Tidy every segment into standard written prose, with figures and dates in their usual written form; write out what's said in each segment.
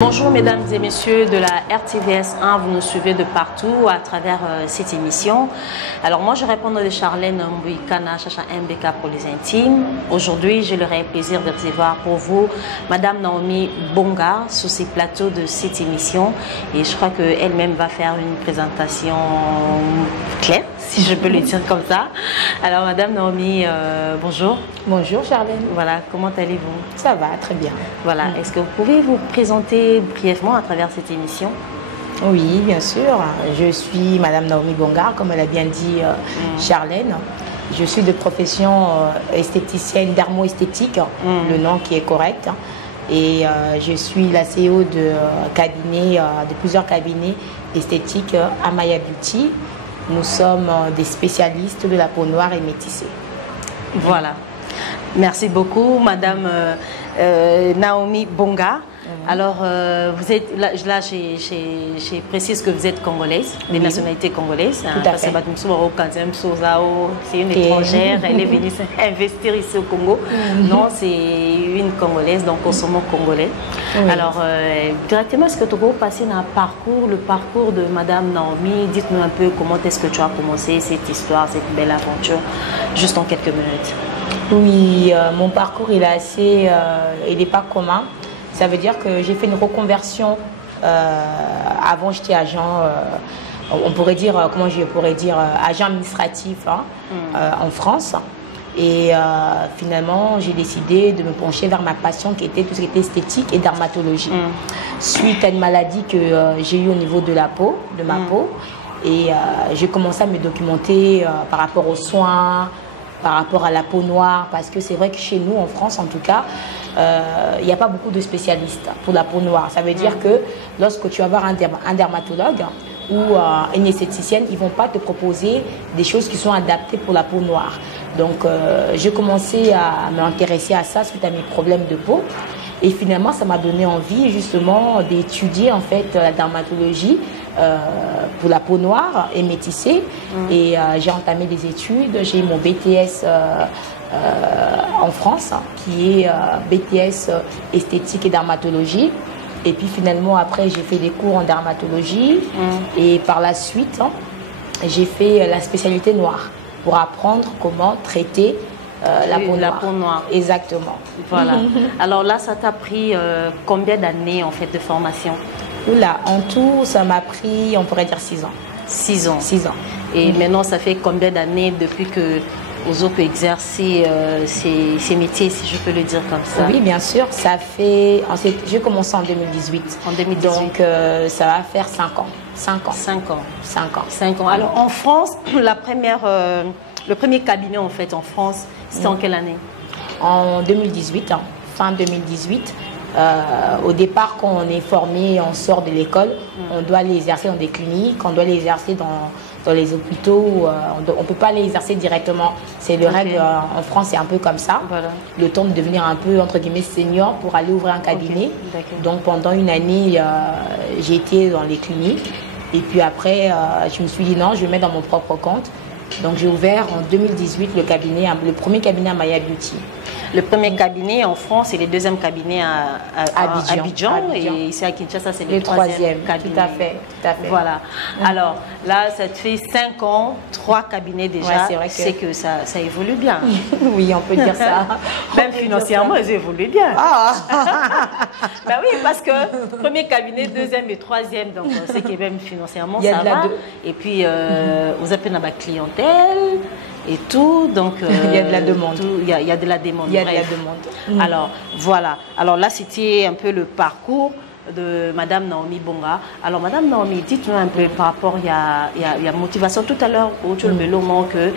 Bonjour mesdames et messieurs de la RTVS 1, vous nous suivez de partout à travers cette émission. Alors moi je réponds de Charlène Mbouikana, Chacha MBK pour les intimes. Aujourd'hui j'ai le plaisir de recevoir pour vous Madame Naomi Bonga sur ces plateaux de cette émission. Et je crois qu'elle-même va faire une présentation claire, si je peux le dire comme ça. Alors Madame Naomi, bonjour. Bonjour Charlène. Voilà, comment allez-vous? Ça va, très bien. Voilà, est-ce que vous pouvez vous présenter brièvement à travers cette émission? Oui, bien sûr. Je suis Madame Naomi Bonga, comme elle a bien dit Charlène. Je suis de profession esthéticienne dermo-esthétique, le nom qui est correct. Et je suis la CEO de plusieurs cabinets esthétiques Amaya Beauty. Nous sommes des spécialistes de la peau noire et métissée. Voilà. Merci beaucoup, Madame Naomi Bonga. Alors, vous êtes là, je précise que vous êtes congolaise, des nationalités congolaises. Tout à fait. C'est une étrangère, elle est venue investir ici au Congo. Non, c'est une congolaise, donc au sommet congolais. Oui. Alors, directement, est-ce que tu peux passer dans le parcours de Madame Naomi? Dites-nous un peu comment est-ce que tu as commencé cette histoire, cette belle aventure, juste en quelques minutes. Oui, mon parcours il n'est pas commun. Ça veut dire que j'ai fait une reconversion. Avant, j'étais agent, agent administratif en France. Et finalement, j'ai décidé de me pencher vers ma passion qui était tout ce qui était esthétique et dermatologie. Suite à une maladie que j'ai eue au niveau de la peau, de ma peau. Et j'ai commencé à me documenter par rapport aux soins, par rapport à la peau noire, parce que c'est vrai que chez nous, en France en tout cas, il n'y a pas beaucoup de spécialistes pour la peau noire. Ça veut dire que lorsque tu vas voir un dermatologue ou une esthéticienne, ils ne vont pas te proposer des choses qui sont adaptées pour la peau noire. Donc, j'ai commencé à m'intéresser à ça suite à mes problèmes de peau. Et finalement, ça m'a donné envie justement d'étudier en fait la dermatologie pour la peau noire et métissée. Et j'ai entamé des études. J'ai eu mon BTS en France, qui est BTS esthétique et dermatologie. Et puis finalement, après, j'ai fait des cours en dermatologie. Et par la suite, j'ai fait la spécialité noire pour apprendre comment traiter la peau noire. Exactement. Voilà. Alors là, ça t'a pris combien d'années en fait de formation? Oula, en tout, ça m'a pris, on pourrait dire 6 ans. 6 ans. 6 ans. Et maintenant, ça fait combien d'années depuis que Ozo peut exercer ces métiers, si je peux le dire comme ça? Oui, bien sûr. Ça fait. J'ai commencé en 2018. En 2018. Donc, ça va faire 5 ans. 5 ans. 5 ans. 5 ans. 5 ans. Alors, en France, le premier cabinet en fait en France, c'était en quelle année? En 2018, fin 2018. Au départ, quand on est formé, on sort de l'école, on doit aller exercer dans des cliniques, on doit aller exercer dans les hôpitaux, on ne peut pas aller exercer directement. C'est le règle en France, c'est un peu comme ça. Voilà. Le temps de devenir un peu, entre guillemets, senior pour aller ouvrir un cabinet. Donc pendant une année, j'ai été dans les cliniques. Et puis après, je me suis dit non, je vais mettre dans mon propre compte. Donc j'ai ouvert en 2018 le premier cabinet à Amaya Beauty. Le premier cabinet en France et le deuxième cabinet à Abidjan. Et ici à Kinshasa, c'est le troisième cabinet. Tout à fait. Voilà. Alors là, ça te fait 5 ans, 3 cabinets déjà. Ouais, c'est que ça évolue bien. Oui, on peut dire ça. Même financièrement, ils évoluent bien. Ben oui, parce que premier cabinet, deuxième et troisième, donc c'est que même financièrement, ça va. Et puis, vous appelez dans ma clientèle et tout, donc il y a de la demande. Il y a de la demande. Il y a de la demande. Alors voilà. Alors là, c'était un peu le parcours de Madame Naomi Bonga. Alors Madame Naomi, dites-nous un peu par rapport, il y a motivation tout à l'heure où tu le mot que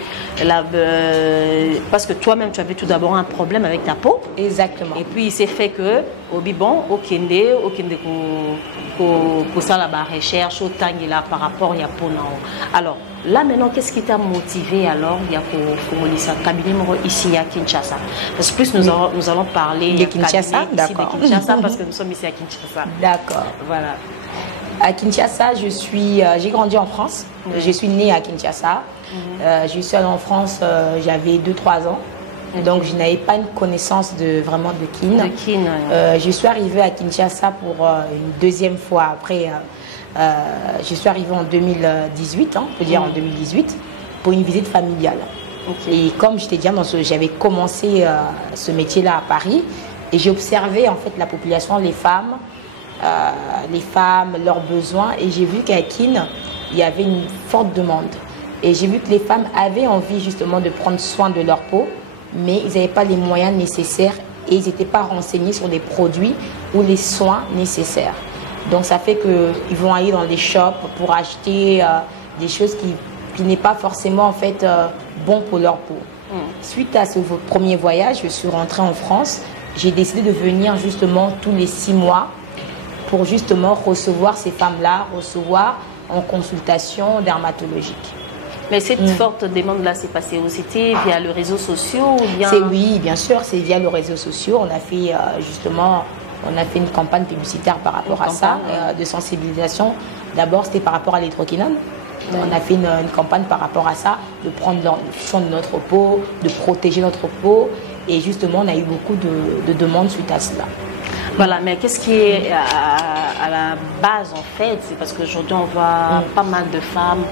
parce que toi-même tu avais tout d'abord un problème avec ta peau. Exactement. Et puis il s'est fait que au Bibon, au Kende pour ça la recherche au Tangila par rapport à peau non. Alors là maintenant, qu'est-ce qui t'a motivé alors il y a pour ça cabinet ici à Kinshasa? Parce que plus nous allons parler de Kinshasa, ici de Kinshasa parce que nous sommes ici à Kinshasa. D'accord. Voilà. À Kinshasa, j'ai grandi en France. Je suis née à Kinshasa. Je suis allée en France, j'avais 2-3 ans. Donc, je n'avais pas une connaissance vraiment de kin. Je suis arrivée à Kinshasa pour une deuxième fois après. Je suis arrivée en 2018, on peut dire en 2018, pour une visite familiale. Et comme je t'ai dit, j'avais commencé ce métier-là à Paris et j'ai observé en fait la population, les femmes, leurs besoins, et j'ai vu qu'à Kin, il y avait une forte demande. Et j'ai vu que les femmes avaient envie justement de prendre soin de leur peau, mais ils n'avaient pas les moyens nécessaires et ils n'étaient pas renseignés sur les produits ou les soins nécessaires. Donc ça fait qu'ils vont aller dans les shops pour acheter des choses qui n'est pas forcément en fait bon pour leur peau. Suite à ce premier voyage, je suis rentrée en France. J'ai décidé de venir justement tous les 6 mois pour justement recevoir ces femmes-là, en consultation dermatologique. Mais cette forte demande-là s'est passée où? C'était via les réseaux sociaux ou bien... Oui, bien sûr, c'est via les réseaux sociaux. On a fait justement... On a fait une campagne publicitaire par rapport à ça, de sensibilisation. D'abord, c'était par rapport à l'hydroquinone. On a fait une campagne par rapport à ça, de prendre soin de notre peau, de protéger notre peau. Et justement, on a eu beaucoup de demandes suite à cela. Voilà, mais qu'est-ce qui est à la base en fait? C'est parce qu'aujourd'hui, on voit pas mal de femmes,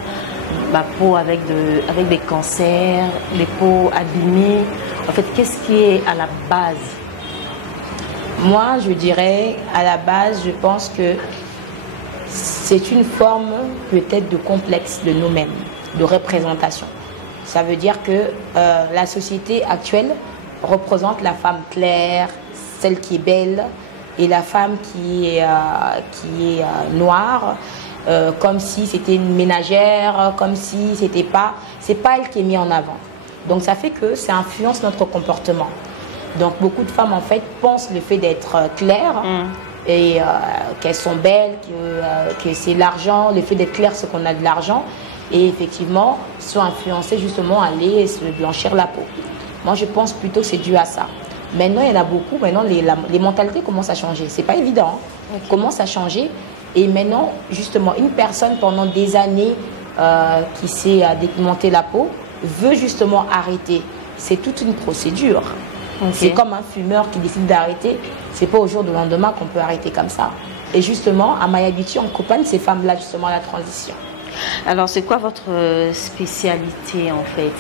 la peau avec des cancers, les peaux abîmées. En fait, qu'est-ce qui est à la base? Moi, je dirais, à la base, je pense que c'est une forme peut-être de complexe de nous-mêmes, de représentation. Ça veut dire que la société actuelle représente la femme claire, celle qui est belle, et la femme qui est noire, comme si c'était une ménagère, comme si c'est pas elle qui est mise en avant. Donc ça fait que ça influence notre comportement. Donc beaucoup de femmes en fait pensent le fait d'être claires et qu'elles sont belles, que c'est l'argent, le fait d'être clair c'est qu'on a de l'argent, et effectivement sont influencées justement à aller se blanchir la peau. Moi je pense plutôt que c'est dû à ça. Maintenant il y en a beaucoup, maintenant les mentalités commencent à changer, c'est pas évident, commencent à changer, et maintenant justement une personne pendant des années qui s'est dépimenté la peau veut justement arrêter. C'est toute une procédure. C'est comme un fumeur qui décide d'arrêter. C'est pas au jour du lendemain qu'on peut arrêter comme ça. Et justement, à Maya Beauty, on accompagne ces femmes-là justement à la transition. Alors, c'est quoi votre spécialité en fait?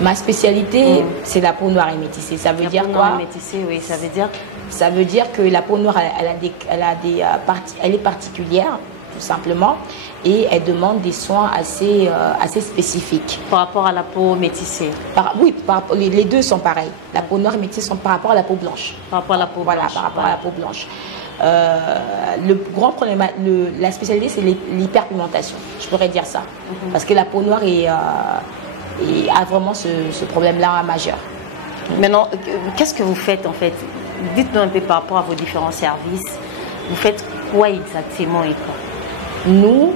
Ma spécialité, c'est la peau noire et métissée. Ça veut dire quoi? Métissée, oui, ça veut dire. Ça veut dire que la peau noire, elle est particulière, tout simplement, et elle demande des soins assez spécifiques. Par rapport à la peau métissée? Oui, les deux sont pareils. La peau noire et métissée sont par rapport à la peau blanche. Par rapport à la peau blanche. Voilà, par rapport à la peau blanche. Le grand problème, la spécialité, c'est l'hyperpigmentation. Je pourrais dire ça. Parce que la peau noire a vraiment ce problème-là majeur. Maintenant, qu'est-ce que vous faites en fait? Dites-nous un peu par rapport à vos différents services. Vous faites quoi exactement et quoi? Nous,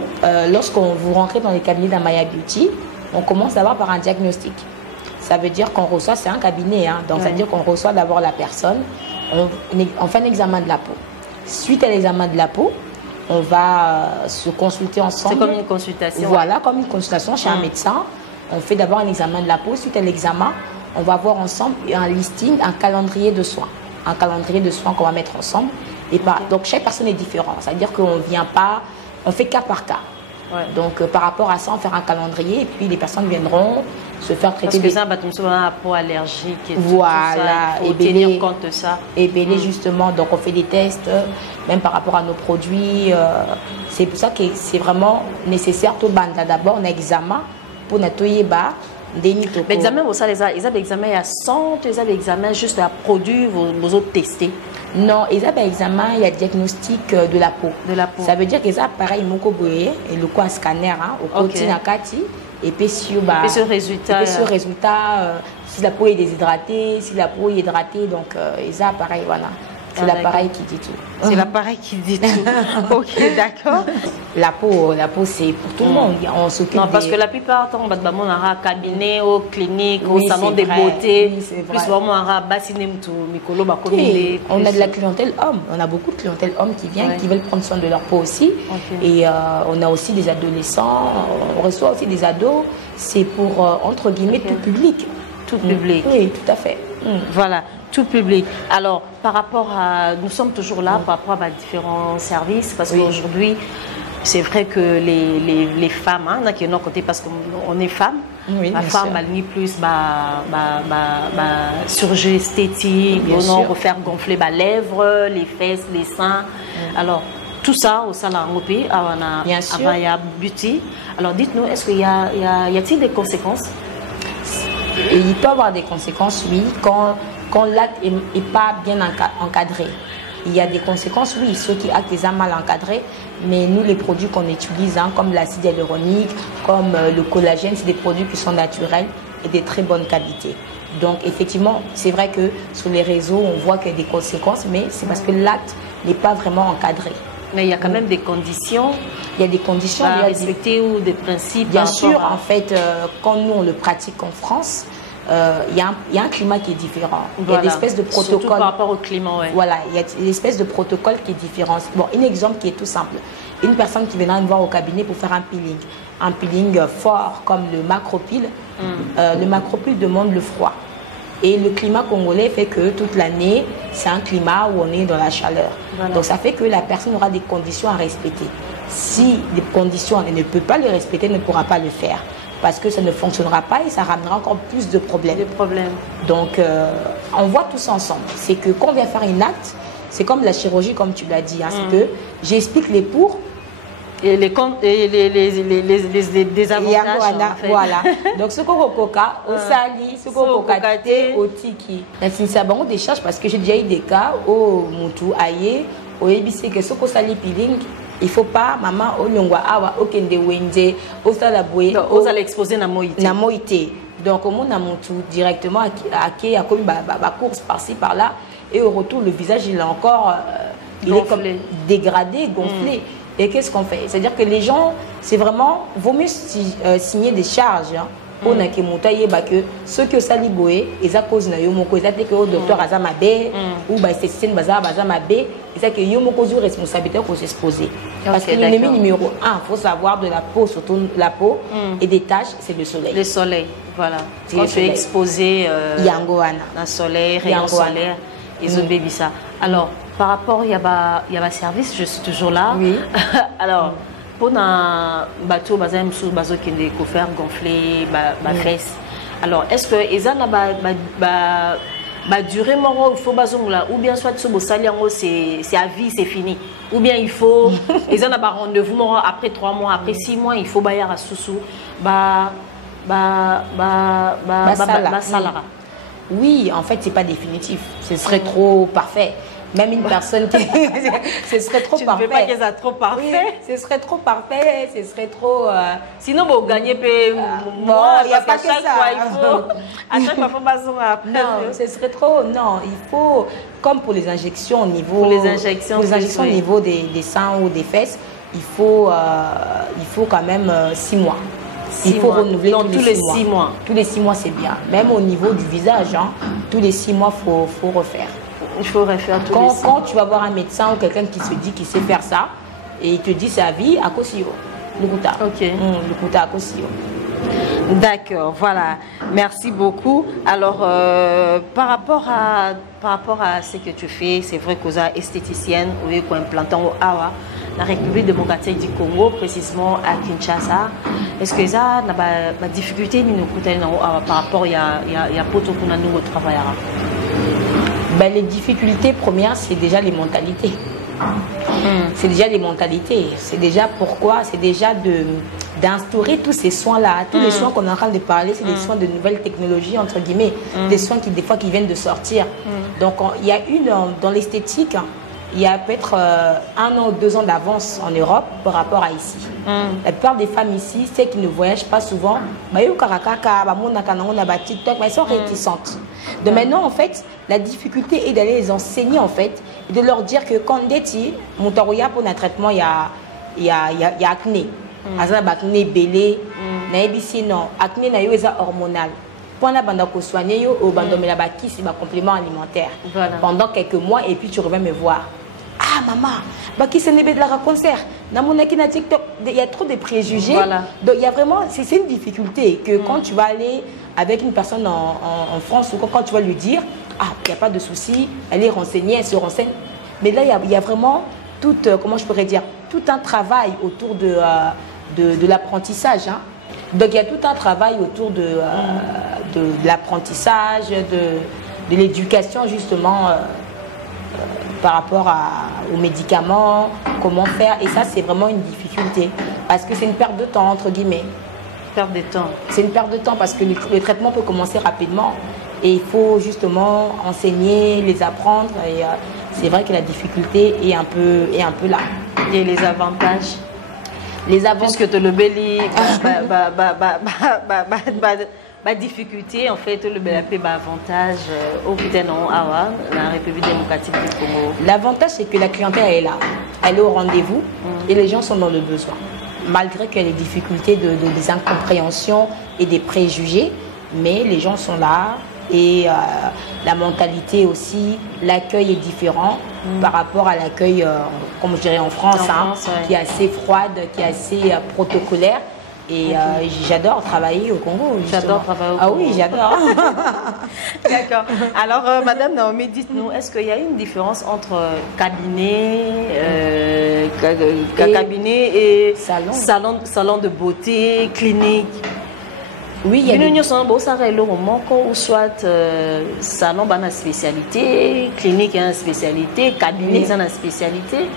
lorsqu'on vous rentrez dans les cabinets d'Amaya Beauty, on commence d'abord par un diagnostic. Ça veut dire qu'on reçoit, c'est un cabinet, hein, donc ça veut dire qu'on reçoit d'abord la personne, on fait un examen de la peau. Suite à l'examen de la peau, on va se consulter ensemble. C'est comme une consultation. Voilà, comme une consultation chez un médecin. On fait d'abord un examen de la peau. Suite à l'examen, on va voir ensemble un listing, un calendrier de soins. Un calendrier de soins qu'on va mettre ensemble. Et donc chaque personne est différente. C'est-à-dire qu'on ne vient pas, on fait cas par cas. Donc par rapport à ça, on fait un calendrier et puis les personnes viendront se faire traiter. Parce que ça, on a la peau allergique et voilà, tout ça, il faut tenir compte de ça. Et justement, donc on fait des tests, même par rapport à nos produits. C'est pour ça que c'est vraiment nécessaire. Tout banda d'abord, on a examen pour nettoyer bas. L'examen, vous savez, ils ont l'examen à 100, ils ont l'examen juste à produire, vous autres tester. Non, ils ont l'examen, il y a le diagnostic de la peau. De la peau. Ça veut dire qu'ils ont pareil, et le quoi, un scanner, au côté Nakati, et puis sur ce résultat. Si la peau est déshydratée, si la peau est hydratée, donc ils ont pareil, voilà. C'est l'appareil qui dit tout. C'est l'appareil qui dit tout. Ok, d'accord. La peau c'est pour tout le monde. On s'occupe. Non, parce que la plupart du temps, on a un cabinet, au clinique, au salon des beautés. Oui, plus vraiment, on a on a de la clientèle homme. On a beaucoup de clientèle homme qui vient, qui veulent prendre soin de leur peau aussi. Et on a aussi des adolescents. On reçoit aussi des ados. C'est pour, entre guillemets, tout public. tout public. Oui, tout à fait. Voilà, tout public. Alors, par rapport à... Nous sommes toujours là par rapport à différents services, parce qu'aujourd'hui, c'est vrai que les femmes, hein, qui sont côté parce qu'on est femmes, la femme, elle nie plus chirurgie esthétique, refaire gonfler les lèvres, les fesses, les seins. Alors, tout ça au salon européen, bien sûr. Il y a beauty. Alors, dites-nous, est-ce qu'il y a-t-il des conséquences? Et il peut y avoir des conséquences, oui, quand l'acte n'est pas bien encadré. Il y a des conséquences, oui, ceux qui actent les ont mal encadrés, mais nous, les produits qu'on utilise, hein, comme l'acide hyaluronique, comme le collagène, c'est des produits qui sont naturels et de très bonne qualité. Donc, effectivement, c'est vrai que sur les réseaux, on voit qu'il y a des conséquences, mais c'est parce que l'acte n'est pas vraiment encadré. Mais il y a quand même des conditions. Il y a des conditions à respecter ou des principes. Bien sûr, en fait, quand nous, on le pratique en France, il y a un climat qui est différent. Il y a des espèces de protocoles. Surtout par rapport au climat, Voilà, il y a une espèce de protocole qui est différent. Bon, un exemple qui est tout simple. Une personne qui viendra me voir au cabinet pour faire un peeling fort comme le macropyle. Le macropyle demande le froid. Et le climat congolais fait que toute l'année, c'est un climat où on est dans la chaleur. Voilà. Donc ça fait que la personne aura des conditions à respecter. Si les conditions, elle ne peut pas les respecter, elle ne pourra pas le faire. Parce que ça ne fonctionnera pas et ça ramènera encore plus de problèmes. Donc, on voit tout ça ensemble. C'est que quand on vient faire un acte, c'est comme la chirurgie, comme tu l'as dit. Hein, c'est que j'explique les pour et les désavantages. En fait. Voilà. Donc, ce qu'on coca, au sali, ce qu'on coca, au tiki. C'est un des charges parce que j'ai déjà eu des cas au Moutou, Aïe, au EBC, que ce qu'on sali peeling. Il ne faut pas, maman, au nyongwa awa, au kende wende, au salaboué, au l'exposer na moïté. Na moïté. Donc, au monde a monté directement à comme course par-ci, par-là. Et au retour, le visage, il est encore il est comme dégradé, gonflé. Et qu'est-ce qu'on fait? C'est-à-dire que les gens, c'est vraiment, vaut mieux signer des charges. Hein. On a que ceux qui ont saliboé, ils ont cause na yomoko, ils ont que le docteur Azamabe ou esthéticienne Bazamabe, ils ont que yomoko une responsabilité pour s'exposer. Parce que l'ennemi numéro 1, il faut savoir de la peau, surtout la peau, et des taches, c'est le soleil. Le soleil, voilà. Quand tu es exposé dans le soleil, rayon solaire, ils ont baby ça. Alors, par rapport, il y a un service, je suis toujours là. Oui. Alors, pour un bateau, qui est faire gonfler ma fesse. Alors, est-ce que ils ont la durée il faut ou bien soit c'est à vie, c'est fini, ou bien il faut ils ont un rendez-vous après 3 mois, après 6 mois, il faut bailler à sous oui, en fait, c'est pas définitif. Ce serait trop parfait. Même une personne qui... ce serait trop parfait. Tu ne veux pas que ça trop parfait? Oui, ce serait trop parfait, ce serait trop... Sinon, vous gagnez moins, il n'y a pas que ça. À chaque fois, il faut... Non, ce serait trop... Non, il faut... Comme pour les injections au niveau... Pour les injections au niveau des seins ou des fesses, il faut quand même 6 mois. Il faut renouveler tous les 6 mois. Tous les 6 mois, c'est bien. Même au niveau du visage, hein, tous les 6 mois, il faut refaire. Il faut refaire tous les 6 mois. Quand tu vas voir un médecin ou quelqu'un qui se dit qu'il sait faire ça, et il te dit c'est à vie, à Kosio. Le Kouta. Ok. Le Kouta à Kosio. D'accord, voilà. Merci beaucoup. Alors, par rapport à ce que tu fais, c'est vrai que tu es esthéticienne, ou implantant au Awa, la République démocratique du Congo, précisément à Kinshasa. Est-ce que ça a des difficultés par rapport à Poto pour nous travailler? Les difficultés premières, c'est déjà les mentalités. C'est déjà les mentalités. C'est déjà pourquoi, c'est déjà d'instaurer tous ces soins-là. Tous les soins qu'on est en train de parler, c'est des soins de nouvelles technologies, entre guillemets. Des soins qui, des fois, qui viennent de sortir. Donc, il y a dans l'esthétique, il y a peut-être 1 an ou 2 ans d'avance en Europe par rapport à ici. La plupart des femmes ici, celles qui ne voyagent pas souvent, elles sont réticentes. Donc maintenant, en fait, la difficulté est d'aller les enseigner, en fait, et de leur dire que quand mon pour un traitement, il y a acné. Acné belé, non, acné hormonal. Pendant que soigner au complément alimentaire pendant quelques mois et puis tu reviens me voir. ah maman, bah qui s'est né de la concert, dans mon na TikTok, il y a trop de préjugés. Voilà. Donc il y a vraiment, c'est une difficulté que quand tu vas aller avec une personne en France ou quand tu vas lui dire, ah il n'y a pas de souci, elle est renseignée, elle se renseigne. Mais là il y a vraiment tout, comment je pourrais dire, tout un travail autour de l'apprentissage. Hein. Donc il y a tout un travail autour de l'apprentissage, de l'éducation justement par rapport aux médicaments, comment faire. Et ça c'est vraiment une difficulté parce que c'est une perte de temps entre guillemets. Perte de temps. C'est une perte de temps parce que le traitement peut commencer rapidement et il faut justement enseigner, les apprendre. Et c'est vrai que la difficulté est un peu là. Et les avantages? Les avantages. Puisque tu le béli, difficulté, en fait, le béli avantage au Boutenon, la République démocratique du Congo. L'avantage, c'est que la clientèle est là. Elle est au rendez-vous et les gens sont dans le besoin. Malgré qu'il y a des difficultés, des incompréhensions et des préjugés, mais les gens sont là. Et la mentalité aussi, l'accueil est différent par rapport à l'accueil, comme je dirais en France, qui est assez froide, qui est assez protocolaire. Et j'adore travailler au Congo. J'adore travailler au Congo. Ah oui, j'adore. D'accord. Alors, Madame Naomi, dites-nous, est-ce qu'il y a une différence entre cabinet et salon de beauté, clinique? Oui, il y a des... ou soit salon a une spécialité, clinique a une spécialité, cabinet a une spécialité.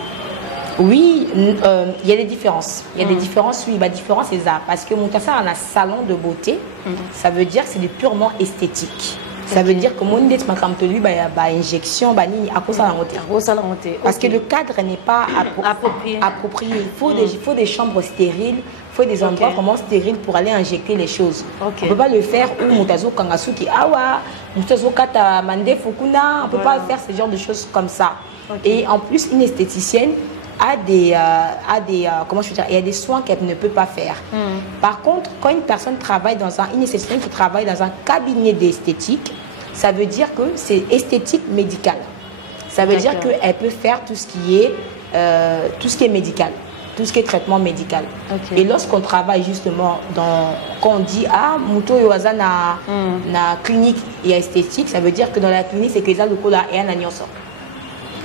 Oui, il y a des différences. Il y a des différences, oui, la différence c'est ça. Parce que mon a un salon de beauté, ça veut dire que c'est purement esthétique. Ça veut dire que mon injection, parce que le cadre n'est pas approprié. Il faut des chambres stériles, il faut des endroits vraiment stériles pour aller injecter les choses. On ne peut pas le faire où Mutazo Kangasuki Awa, Mutazo Kata Mande Fukuna, on ne peut pas faire ce genre de choses comme ça. Et en plus, une esthéticienne comment je veux dire, il y a des soins qu'elle ne peut pas faire. Par contre, quand une personne travaille une esthéticienne qui travaille dans un cabinet d'esthétique, ça veut dire que c'est esthétique médicale. Ça veut dire qu'elle peut faire tout ce qui est médical, tout ce qui est traitement médical. Et lorsqu'on travaille justement quand on dit Muto Yoaza na clinique et esthétique, ça veut dire que dans la clinique, c'est que les alcool et un agnoso.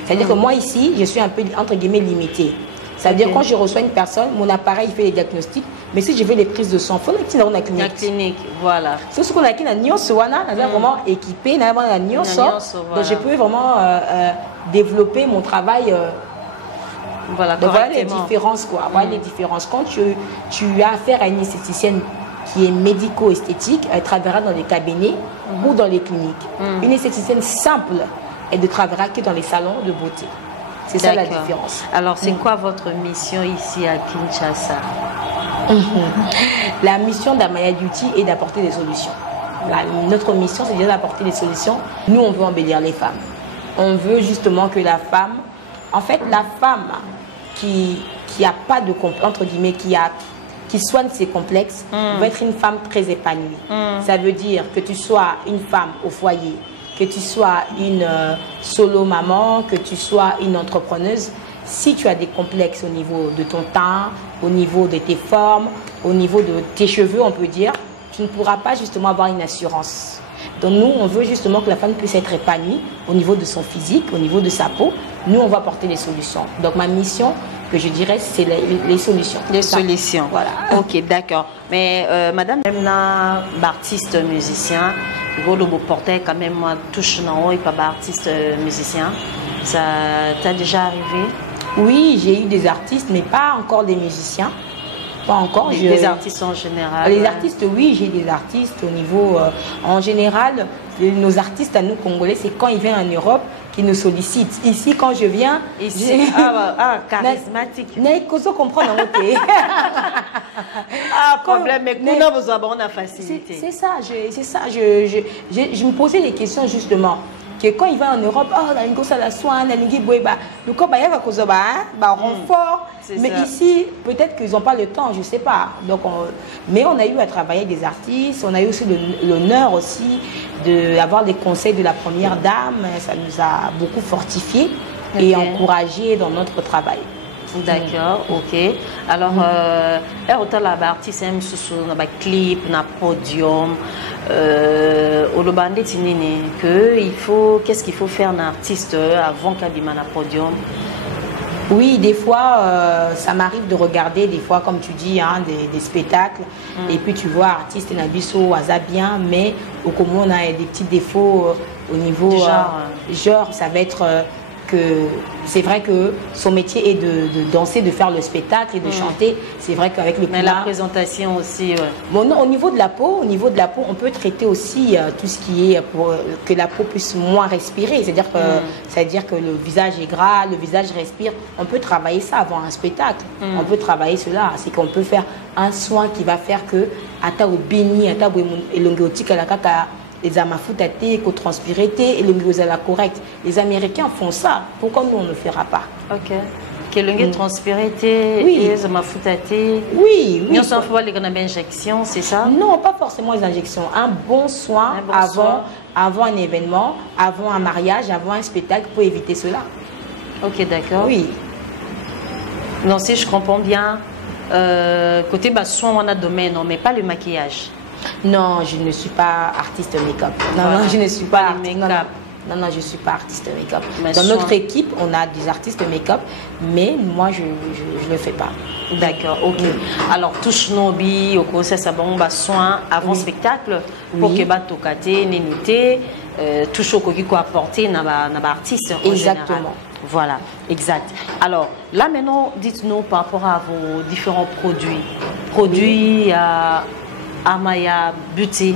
C'est-à-dire que moi ici, je suis un peu entre guillemets limitée. Ça veut dire quand je reçois une personne, mon appareil fait les diagnostics, mais si je veux les prises de sang, il faut que dans la clinique. La clinique, voilà. C'est ce qu'on a qui vraiment équipé, donc je peux vraiment développer mon travail. Voilà, donc voilà les différences quoi. Voilà les différences. Quand tu as affaire à une esthéticienne qui est médico-esthétique, elle travaillera dans les cabinets ou dans les cliniques. Une esthéticienne simple, elle ne travaillera que dans les salons de beauté. C'est ça la différence. Alors, c'est quoi votre mission ici à Kinshasa? La mission d'Amaya Duty est d'apporter des solutions. Notre mission, c'est déjà d'apporter des solutions. Nous, on veut embellir les femmes. On veut justement que la femme... En fait, la femme qui a pas de complexe, entre guillemets, qui soigne ses complexes, va être une femme très épanouie. Ça veut dire que tu sois une femme au foyer, que tu sois une solo maman, que tu sois une entrepreneuse, si tu as des complexes au niveau de ton teint, au niveau de tes formes, au niveau de tes cheveux, on peut dire, tu ne pourras pas justement avoir une assurance. Donc nous, on veut justement que la femme puisse être épanouie au niveau de son physique, au niveau de sa peau. Nous, on va apporter les solutions. Donc ma mission, que je dirais, c'est les solutions. Les solutions. Voilà. Ok, d'accord. Mais Madame Emna, artiste musicien, le portait quand même moi touche non et pas artiste musicien. Ça t'a déjà arrivé? Oui, j'ai eu des artistes, mais pas encore des musiciens. Pas encore. Des artistes en général. Les artistes, oui, j'ai des artistes au niveau. En général, nos artistes à nous Congolais, c'est quand ils viennent en Europe qu'ils nous sollicitent. Ici, quand je viens. Ici, charismatique. N'est-ce comprendre en côté. Problème, mais nous avons besoin de facilité. C'est ça, je me posais les questions justement. Que quand il va en Europe, la lingo ça la soigne, la lingo boeba, le corps il y a cause renfort. Mais ici, peut-être qu'ils n'ont pas le temps, je sais pas. Donc, mais on a eu à travailler des artistes, on a eu aussi l'honneur aussi d'avoir des conseils de la première dame. Ça nous a beaucoup fortifié. et encourager dans notre travail. D'accord, ok. Alors, autant la artiste aime sous na clip, na podium, au lobande tinine que il faut, qu'est-ce qu'il faut faire un artiste avant qu'il ait un podium? Oui, des fois, ça m'arrive de regarder, des fois, comme tu dis, hein, des spectacles. Et puis, tu vois, artiste Nabiso, Aza bien, mais au commun, on a des petits défauts au niveau genre, ça va être que c'est vrai que son métier est de danser, de faire le spectacle et de chanter. C'est vrai qu'avec le climat, mais la présentation aussi. Bon, non, au niveau de la peau, on peut traiter aussi tout ce qui est pour que la peau puisse moins respirer. C'est-à-dire que le visage est gras, le visage respire. On peut travailler ça avant un spectacle. On peut travailler cela. C'est qu'on peut faire un soin qui va faire que ata au béni, ata au elongéotique à la kaka. Les amafoutate, co-transpiré et le la correct. Les Américains font ça. Pourquoi nous, on ne le fera pas? Ok. Que le transpiré oui. Les amafoutate. Oui. Nous sommes fait les injections, c'est ça? Non, pas forcément les injections. Un bon soin avant un événement, avant un mariage, avant un spectacle pour éviter cela. Ok, d'accord. Oui. Non, si je comprends bien, côté soin, on a domaine, mais pas le maquillage. Non, je ne suis pas artiste make-up. Non, je ne suis pas make-up. Non, je ne suis pas artiste make-up. Dans notre équipe, on a des artistes make-up, mais moi, je ne le fais pas. D'accord, ok. Alors, touche nobi, au conseil, ça va soin avant spectacle pour que tokate, nénité, touche au coquille quoi apporter, n'a pas artiste. Exactement. Voilà, exact. Alors, là maintenant, dites-nous par rapport à vos différents produits. Produits Amaya Beauty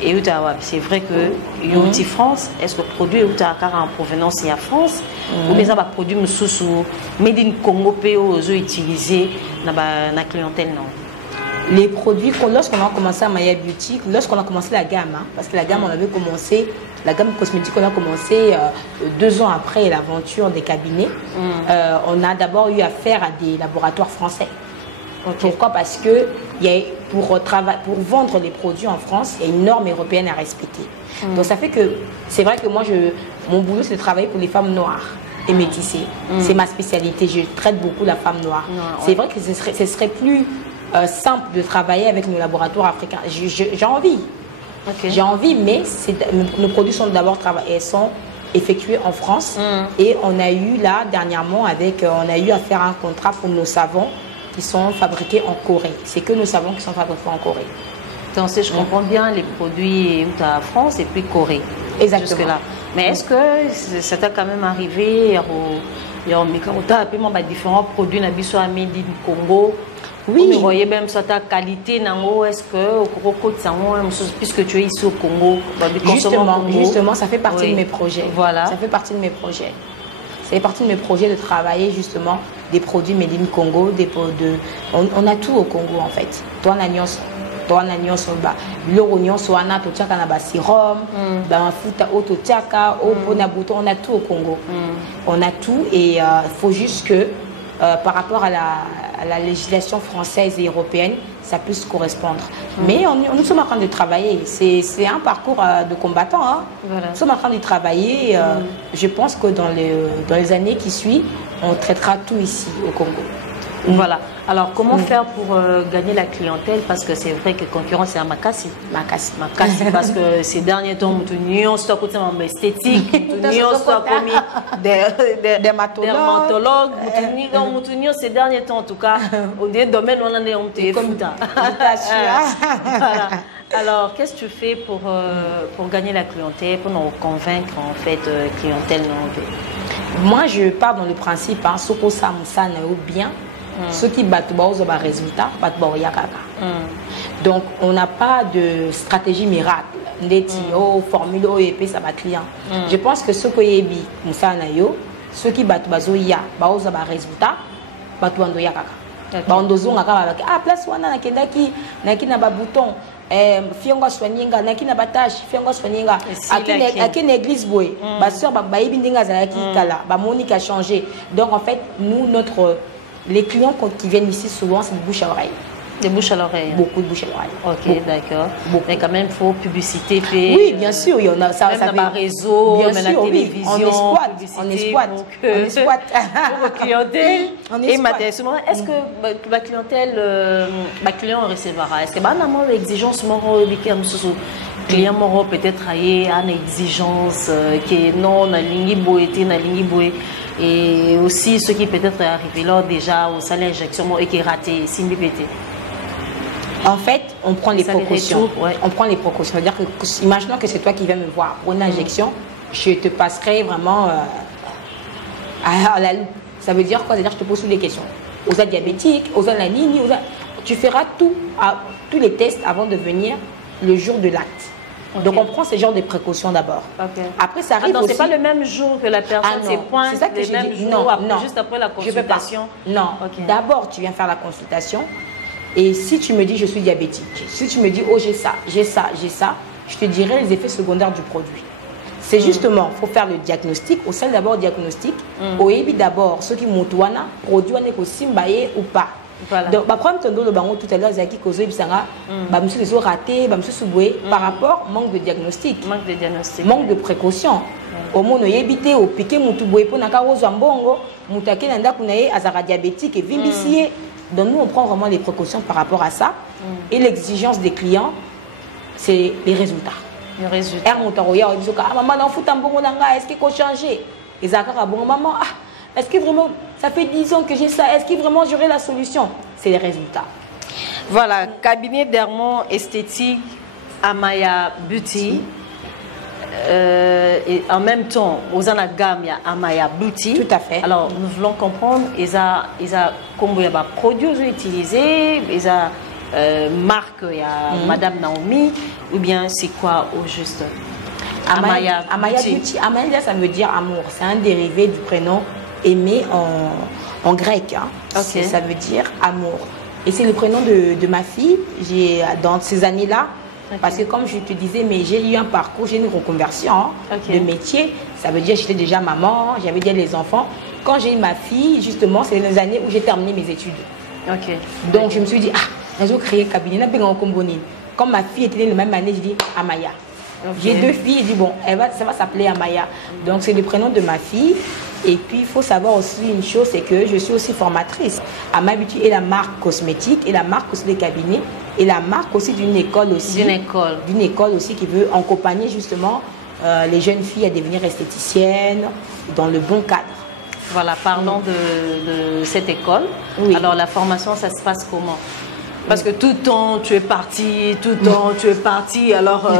et c'est vrai que Yoti France, est-ce que le produit est en provenance en France ou bien ça va produit sous made in Congo PO utilisé dans la clientèle non? Les produits, lorsqu'on a commencé à Amaya Beauty, lorsqu'on a commencé la gamme, hein, parce que la gamme on avait commencé, la gamme cosmétique on a commencé 2 ans après l'aventure des cabinets, on a d'abord eu affaire à des laboratoires français. Okay. Pourquoi? Parce que pour vendre les produits en France, il y a une norme européenne à respecter. Donc ça fait que, c'est vrai que moi, mon boulot, c'est de travailler pour les femmes noires et métissées. C'est ma spécialité, je traite beaucoup la femme noire. C'est vrai que ce serait plus simple de travailler avec nos laboratoires africains. J'ai envie. Okay. J'ai envie, mais nos produits sont d'abord effectués en France. Et on a eu là, dernièrement, on a eu à faire un contrat pour nos savons qui sont fabriqués en Corée. C'est que nos savons qui sont fabriqués en Corée. Donc, je comprends bien les produits en France et puis Corée. Exactement. Là. Mais est-ce que ça t'a quand même arrivé il y a différents produits dans made in Congo? Oui. Vous voyez même sa qualité, est-ce que puisque tu es ici au Congo, justement, ça fait partie de mes projets. Voilà. Ça fait partie de mes projets. Ça fait partie de mes projets de travailler justement des produits made in Congo, on a tout au Congo en fait. Toi, on a tout au Congo. On a tout et il faut juste que par rapport à la législation française et européenne, ça puisse correspondre. Mais nous sommes en train de travailler. C'est un parcours de combattant. Hein. Voilà. Nous sommes en train de travailler. Je pense que dans les années qui suivent, on traitera tout ici au Congo. Voilà. Alors, comment faire pour gagner la clientèle? Parce que c'est vrai que la concurrence est à Makassi. Makassi, parce que ces derniers temps, nous sommes côté esthétique, nous sommes commis dermatologues, nous ces derniers temps, en tout cas, au domaine où on est en téléphone. Alors, qu'est-ce que tu fais pour gagner la clientèle, pour nous convaincre en fait clientèle non? Moi, je pars dans le principe, hein, Soko Samusa ou bien. Ceux qui battent les résultats, donc on n'a pas de stratégie miracle. Formule OEP, ça va client. Je pense que ceux qui battent les résultats, place wana nakendaki na ba bouton fiongo soigninga nakina batache fiongo soigninga akine église boy ba sœur ba bayibi ndinga zalaki kala ba monique a changé. Donc en fait nous les clients qui viennent ici souvent c'est de bouche à oreille. De bouche à l'oreille. Beaucoup de bouche à l'oreille. Ok, d'accord. Mais quand même, il faut publicité. Oui, bien sûr. Il y en a, ça, même dans le réseau, bien même sûr, la télévision. Oui. On exploite. Pour votre clientèle. Et matériellement, est-ce que la clientèle, le client recevra? Est-ce que l'exigence client moro peut-être à une exigence que non, na lingi boé. Et aussi ceux qui peut-être arrivent là déjà au salaire injection et qui est raté, simbi pété. En fait, on prend les précautions. Ouais. On prend les précautions. C'est-à-dire que, imaginons que c'est toi qui viens me voir pour une injection, je te passerai vraiment à la loupe. Ça veut dire quoi? C'est-à-dire que je te pose toutes les questions. Aux diabétiques, aux la ligne, tu feras tous les tests avant de venir le jour de l'acte. Okay. Donc on prend ce genre de précautions d'abord. Okay. Après ça arrive aussi. C'est pas le même jour que la personne se pointe. C'est ça que je dis. Non, juste après la consultation. Non. Okay. D'abord tu viens faire la consultation. Et si tu me dis je suis diabétique, si tu me dis oh j'ai ça, je te dirai les effets secondaires du produit. C'est justement, il faut faire le diagnostic. Au sein d'abord diagnostic, au EBI d'abord, ceux qui montent produit aussi ou pas. Voilà. Donc, problème tout à l'heure, Zaki Kozo Ibsanga, monsieur les raté, monsieur Souboué, par rapport au manque de diagnostic. Manque de précaution. Au monde évité au piqué Moutouboé pour Nakaro Zambongo, Moutake Nanda Kunae, Azara diabétique et Vimbissier. Donc nous on prend vraiment les précautions par rapport à ça. Et l'exigence des clients, c'est les résultats. Les résultats. Maman, est-ce qu'il faut changer? Et Zakara, bon maman, est-ce que vraiment, ça fait 10 ans que j'ai ça, est-ce que vraiment j'aurai la solution? C'est les résultats. Voilà, cabinet dermo esthétique Amaya Beauty. Et en même temps, aux la gamme, il y a Amaya Beauty. Tout à fait. Alors, nous voulons comprendre, comment il y a produits utilisés, il y a marque, il y a Madame Naomi, ou bien c'est quoi au juste? Amaya Beauty. Amaya, ça veut dire amour. C'est un dérivé du prénom aimé en grec. Hein. Okay. Ça veut dire amour. Et c'est le prénom de ma fille. Dans ces années-là, parce que comme je te disais, mais j'ai eu un parcours, j'ai une reconversion de métier. Ça veut dire que j'étais déjà maman, j'avais déjà les enfants. Quand j'ai eu ma fille, justement, c'est les années où j'ai terminé mes études. Donc je me suis dit, j'ai créé un cabinet. Quand ma fille était née la même année, j'ai dit Amaya. J'ai 2 filles, j'ai dit bon, ça va s'appeler Amaya. Donc c'est le prénom de ma fille. Et puis il faut savoir aussi une chose, c'est que je suis aussi formatrice. Amaya Beauty est la marque cosmétique et la marque aussi des cabinets. Et la marque aussi d'une école aussi. D'une école aussi qui veut accompagner justement les jeunes filles à devenir esthéticiennes dans le bon cadre. Voilà, parlons de cette école. Oui. Alors la formation, ça se passe comment? Parce que tout le temps tu es parti, alors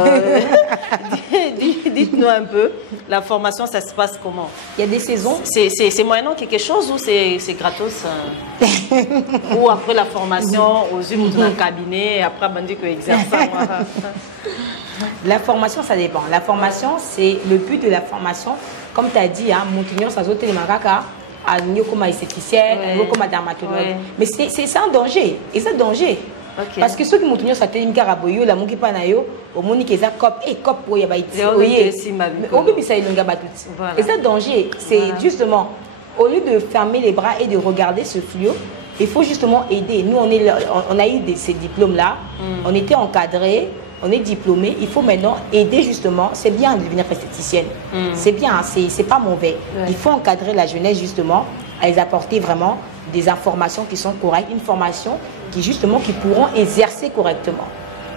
dites-nous un peu, la formation ça se passe comment? Il y a des saisons. C'est moyennant quelque chose ou c'est gratos? Ou après la formation, aux yeux dans un cabinet, et après on dit que exerce ça. La formation ça dépend. La formation c'est le but de la formation, comme tu as dit, mon client ça zote les macaca. Comme esthéticienne, comme dermatologue. Mais c'est un danger. Et c'est un danger. Parce que ceux qui m'ont tenu sur la télé, la monki panayo, au moni qui est cop et cop pour y avoir été. Et c'est un danger. C'est justement, au lieu de fermer les bras et de regarder ce fléau, il faut justement aider. Nous, on a eu ces diplômes-là, on était encadrés. On est diplômé, il faut maintenant aider justement. C'est bien de devenir esthéticienne, c'est bien, c'est pas mauvais. Il faut encadrer la jeunesse justement, à les apporter vraiment des informations qui sont correctes, une formation qui pourront exercer correctement.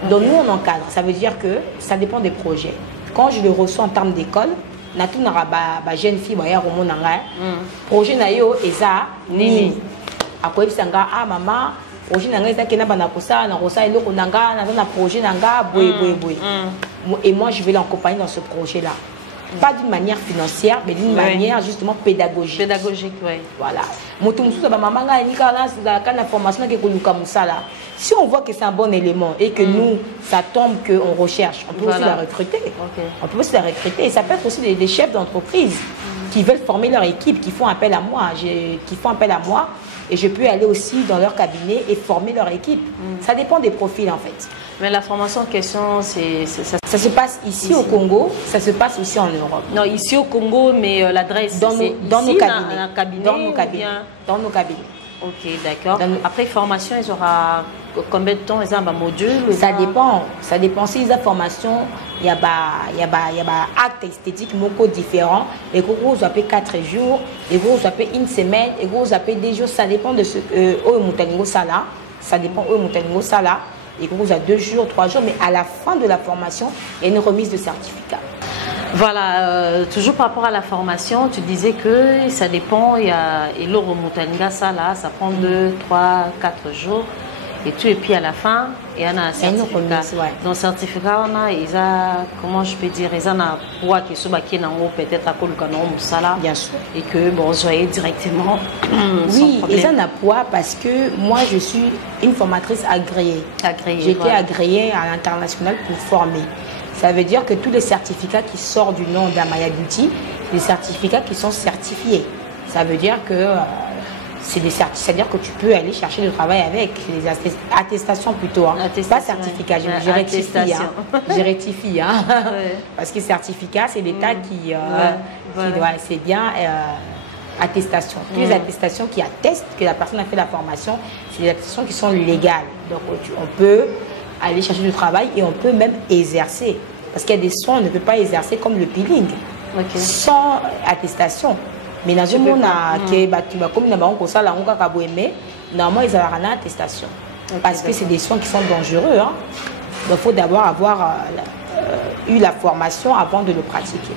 Donc nous on encadre, ça veut dire que ça dépend des projets. Quand je le reçois en termes d'école, natou nara jeune fille boya romo nanga, projet na yo eza nini. Akoyebi sanga maman. Projet nanga ezakena bana kosa na kosa eloko nanga na projet nanga boye. Et moi je vais l'accompagner dans ce projet là. Pas d'une manière financière mais d'une manière justement pédagogique. Oui. Voilà. Si on voit que c'est un bon élément et que nous ça tombe qu'on recherche, on peut aussi la recruter. On peut aussi la recruter et ça peut être aussi des chefs d'entreprise qui veulent former leur équipe, qui font appel à moi, et je peux aller aussi dans leur cabinet et former leur équipe. Ça dépend des profils en fait. Mais la formation en question, ça se passe ici au Congo, ça se passe aussi en Europe. Non, ici au Congo, mais l'adresse dans nos cabinets. Dans nos cabinets. Ok, d'accord. Après formation, ils auront combien de temps? Ils ont un module? Ça dépend. Ça dépend. Si ils ont formation, il y a acte esthétique beaucoup différent. Les gros, vous appelez 4 jours. Les gros, vous appelez une semaine. Les gros, vous appelez des jours. Ça dépend de ce que ça dépend ça là. Les gros, vous avez 2 jours, 3 jours. Mais à la fin de la formation, il y a une remise de certificat. Voilà, toujours par rapport à la formation, tu disais que ça dépend, il y a l'Oro Moutanga, ça là, ça prend 2, 3, 4 jours et tout, et puis à la fin, il y en a un certificat. Dans le certificat, on a, comment je peux dire, ils ont un poids qui est peut-être à Kolukanon Moussala. Bien sûr. Et que, bon, je voyais directement. Oui, ils ont un poids parce que moi, je suis une formatrice agréée. J'étais agréée à l'international pour former. Ça veut dire que tous les certificats qui sortent du nom d'Amaya Beauty, des certificats qui sont certifiés. Ça veut dire que c'est-à-dire que tu peux aller chercher du travail avec les attestations plutôt. Hein. Pas certificat, je rectifie. Je rectifie. Hein. Ouais. Parce que certificat, c'est l'État qui c'est bien attestation. Toutes les attestations qui attestent que la personne a fait la formation, c'est des attestations qui sont légales. Donc on peut aller chercher du travail et on peut même exercer. Parce qu'il y a des soins, on ne peut pas exercer comme le peeling, sans attestation. Mais dans le monde comme normalement, ils ont une attestation. Parce que c'est des soins qui sont dangereux. Hein. Donc il faut d'abord avoir eu la formation avant de le pratiquer.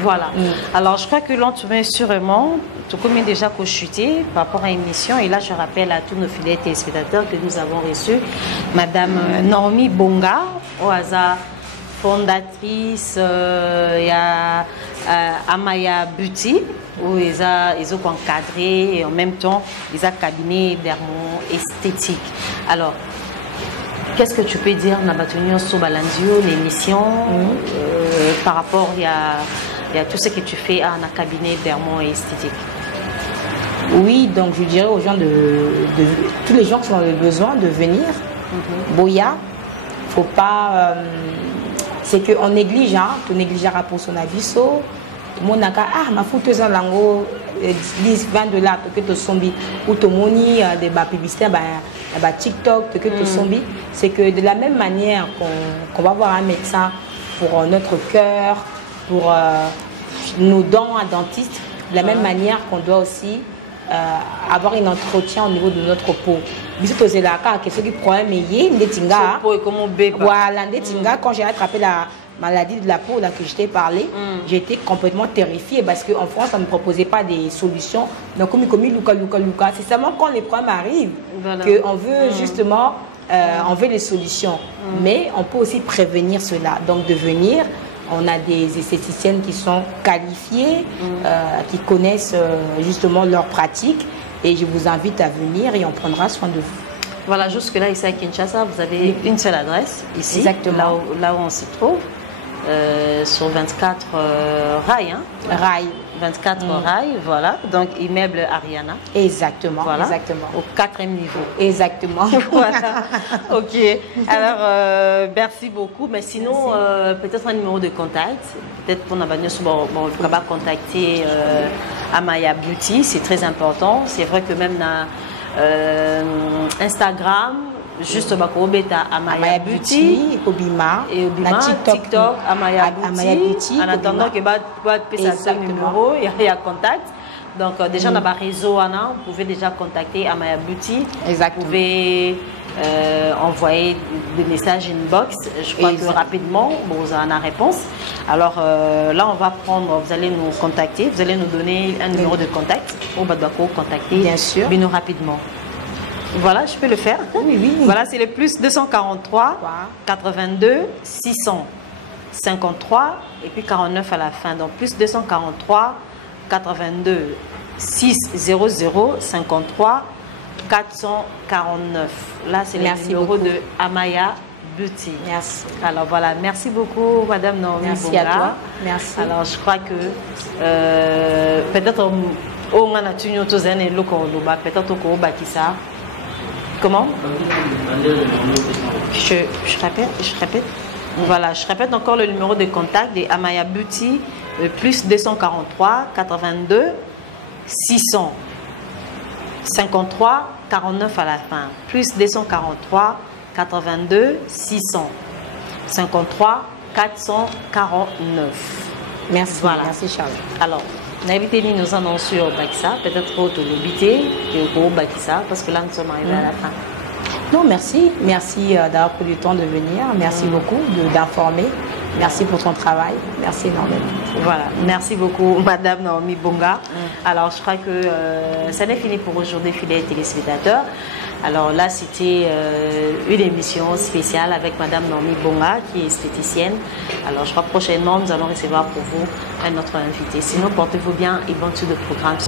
Voilà. Alors, je crois que l'on te met sûrement, tout comme déjà chuté par rapport à une mission. Et là, je rappelle à tous nos fidèles téléspectateurs que nous avons reçu Madame Naomi Bonga, au hasard fondatrice, il y a Amaya Beauty, où ils ont encadré et en même temps, ils ont cabinet dermo-esthétique. Alors, qu'est-ce que tu peux dire, Nabatunio Sobalandio, l'émission, par rapport à tout ce que tu fais à un cabinet dermo-esthétique? Oui, donc je dirais aux gens tous les gens qui ont le besoin de venir, Boya, faut pas, c'est qu'on néglige, hein, tu négligeras pour son avis, mon naka ma fouteuse en langue 10 $20 que tu sombi ou tu moni des publicités TikTok que tu sombi, c'est que de la même manière qu'on va voir un médecin pour notre cœur, pour nos dents, un dentiste, de la même manière qu'on doit aussi avoir un entretien au niveau de notre peau. Voilà, quand j'ai attrapé la maladie de la peau là, que je t'ai parlé, j'étais complètement terrifiée parce qu'en France, on ne proposait pas des solutions. Donc, c'est seulement quand les problèmes arrivent qu'on veut justement on veut les solutions. Mais on peut aussi prévenir cela. Donc, de venir, on a des esthéticiennes qui sont qualifiées, qui connaissent justement leur pratique. Et je vous invite à venir et on prendra soin de vous. Voilà, jusque-là, ici à Kinshasa, vous avez une seule adresse, ici, exactement. Là où on se trouve, sur 24 rails. Hein? Rails. 24 rails, voilà. Donc, immeuble Ariana. Exactement, voilà. Exactement. Au 4e niveau. Exactement. Voilà. Ok. Alors, merci beaucoup. Mais sinon, peut-être un numéro de contact. Peut-être pour nous contacter Amaya Beauty. C'est très important. C'est vrai que même dans Instagram, juste Amaya Beauty, Obima, et Obima, TikTok Amaya Beauty. En attendant que ça numéro, il y a contact. Donc déjà dans le réseau, vous pouvez déjà contacter Amaya Beauty. Exactement. Vous pouvez envoyer des messages inbox. Je crois que rapidement, vous avez la réponse. Alors là, on va prendre, vous allez nous contacter, vous allez nous donner un numéro de contact. On va contacter. Bien sûr. Mais nous rapidement. Voilà, je peux le faire. Oui. Voilà, c'est le plus 243 82 653 et puis 49 à la fin. Donc plus 243 82 600 53 449. Là, c'est le numéro de Amaya Beauty. Merci. Alors voilà, merci beaucoup, Madame Naomi Merci Bonga. à toi. Merci. Alors je crois que peut-être on a peut-être comment? Je répète. Voilà, je répète encore le numéro de contact de Amaya Beauty, plus 243 82 600 53 49 à la fin. Plus 243 82 600. 53 449. Merci, voilà. Merci Charles. Alors, l'invité nous annonce sur Bakissa, peut-être autre l'obité et au Bakissa, parce que là nous sommes arrivés à la fin. Non, merci. Merci d'avoir pris le temps de venir. Merci beaucoup d'informer. Merci pour ton travail. Merci énormément. Voilà. Merci beaucoup, Madame Naomi Bonga. Alors, je crois que ça n'est fini pour aujourd'hui, fidèles téléspectateurs. Alors là, c'était une émission spéciale avec Madame Naomi Bonga, qui est esthéticienne. Alors, je crois que prochainement, nous allons recevoir pour vous un autre invité. Sinon, portez-vous bien et bonne suite de programme.